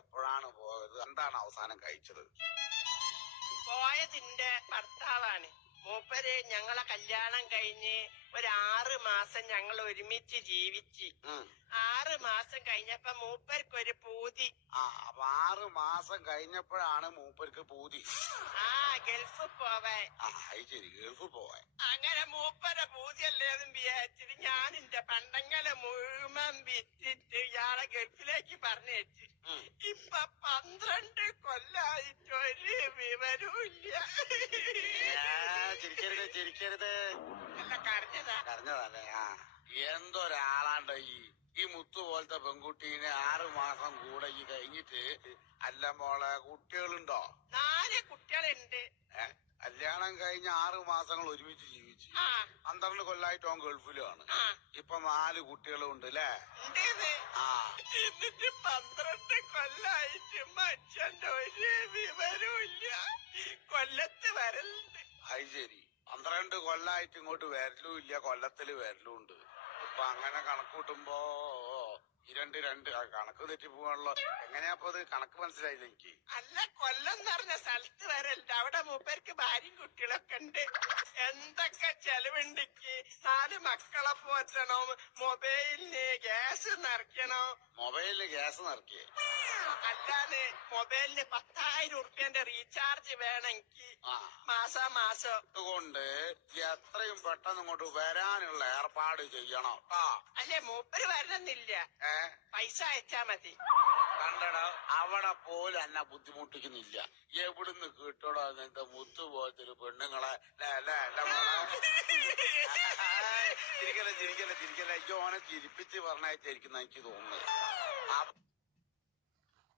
എപ്പോഴാണ് പോയത്? എന്താണ് അവസാനം കഴിച്ചത്? പോയതിന്റെ ഭർത്താവാണ്. മൂപ്പര് ഞങ്ങളെ കല്യാണം കഴിഞ്ഞ് 6 മാസം ഞങ്ങൾ ഒരുമിച്ച് ജീവിച്ച്. 6 മാസം കഴിഞ്ഞപ്പോ മൂപ്പർക്കൊരു പൂതി. അപ്പൊ 6 മാസം കഴിഞ്ഞപ്പോഴാണ് മൂപ്പർക്ക് പൂതി. ഗൾഫ് പോവാൻ. ശരി, ഗൾഫ് പോവാൻ. അങ്ങനെ മൂപ്പരെ പൂതിയല്ലേന്നും വിചാരിച്ചിട്ട് ഞാൻ എന്റെ പണ്ടങ്ങളെ മുഴുവൻ വിറ്റിട്ട് ഇയാളെ ഗൾഫിലേക്ക് പറഞ്ഞേച്ച്. ഇപ്പൊ 12 കൊല്ലായിട്ട് ഒരു വിവരവും ഇല്ല. ചിരിക്കരുത്. അല്ല, കരഞ്ഞതല്ലേ? എന്തൊരാളാണ്ട ഈ മുത്തു പോലത്തെ പെൺകുട്ടീനെ 6 മാസം കൂടെ ഈ കഴിഞ്ഞിട്ട്. അല്ല മോളെ, കുട്ടികളുണ്ടോ? 4 കുട്ടികളുണ്ട്. കല്യാണം കഴിഞ്ഞ 6 മാസങ്ങൾ ഒരുമിച്ച് ജീവിച്ചു. 12 കൊല്ലായിട്ട് അവൻ ഗൾഫിലുമാണ്. ഇപ്പൊ 4 കുട്ടികളും ഉണ്ട് അല്ലേ? എന്നിട്ട് 12 കൊല്ലായിട്ട് മനുഷ്യന്റെ ഒരു വിവരവും ഇല്ല. കൊല്ലത്ത് വരലുണ്ട്. അത് ശരി, 12 കൊല്ലായിട്ട് ഇങ്ങോട്ട് വരലും ഇല്ല, കൊല്ലത്തില് വരലും ഉണ്ട്. ഇപ്പൊ അങ്ങനെ കണക്ക് കൂട്ടുമ്പോ രണ്ട് കണക്ക് തെറ്റിപ്പോവാണല്ലോ. എങ്ങനെയാപ്പോ അത് കണക്ക് മനസ്സിലായില്ല എനിക്ക്. അല്ല, കൊല്ലം എന്ന് പറഞ്ഞ സ്ഥലത്ത് വരലുണ്ട്. അവിടെ മൂപ്പർക്ക് ഭാര്യയും കുട്ടികളൊക്കെ ഉണ്ട്. എന്തൊക്കെ ചെലവുണ്ടിക്ക്. 4 മക്കളെ പോറ്റണം, മൊബൈലിന് ഗ്യാസ് നിറയ്ക്കണം. മൊബൈലിന് ഗ്യാസ് നിറക്കിയേ? അല്ലാതെ മൊബൈലിന് 10,000 ഉറുപ്പ്യന്റെ റീചാർജ് വേണമെങ്കിൽ മാസം. അതുകൊണ്ട് എത്രയും പെട്ടെന്ന് ഇങ്ങോട്ട് വരാനുള്ള ഏർപ്പാട് ചെയ്യണം. അല്ലേ, മൂപ്പര് വരണമെന്നില്ല, പൈസ അയച്ചാ മതി. കണ്ടടോ, അവിടെ പോലും എന്നെ ബുദ്ധിമുട്ടിക്കുന്നില്ല. എവിടുന്ന് കിട്ടടോ അങ്ങനത്തെ മുത്തു പോലത്തെ ഒരു പെണ്ണുങ്ങളെ? ചിരിക്കല്ലേ. അയ്യോ, ഓനെ ചിരിപ്പിച്ച് പറഞ്ഞയച്ചായിരിക്കും എനിക്ക് തോന്നുന്നത്.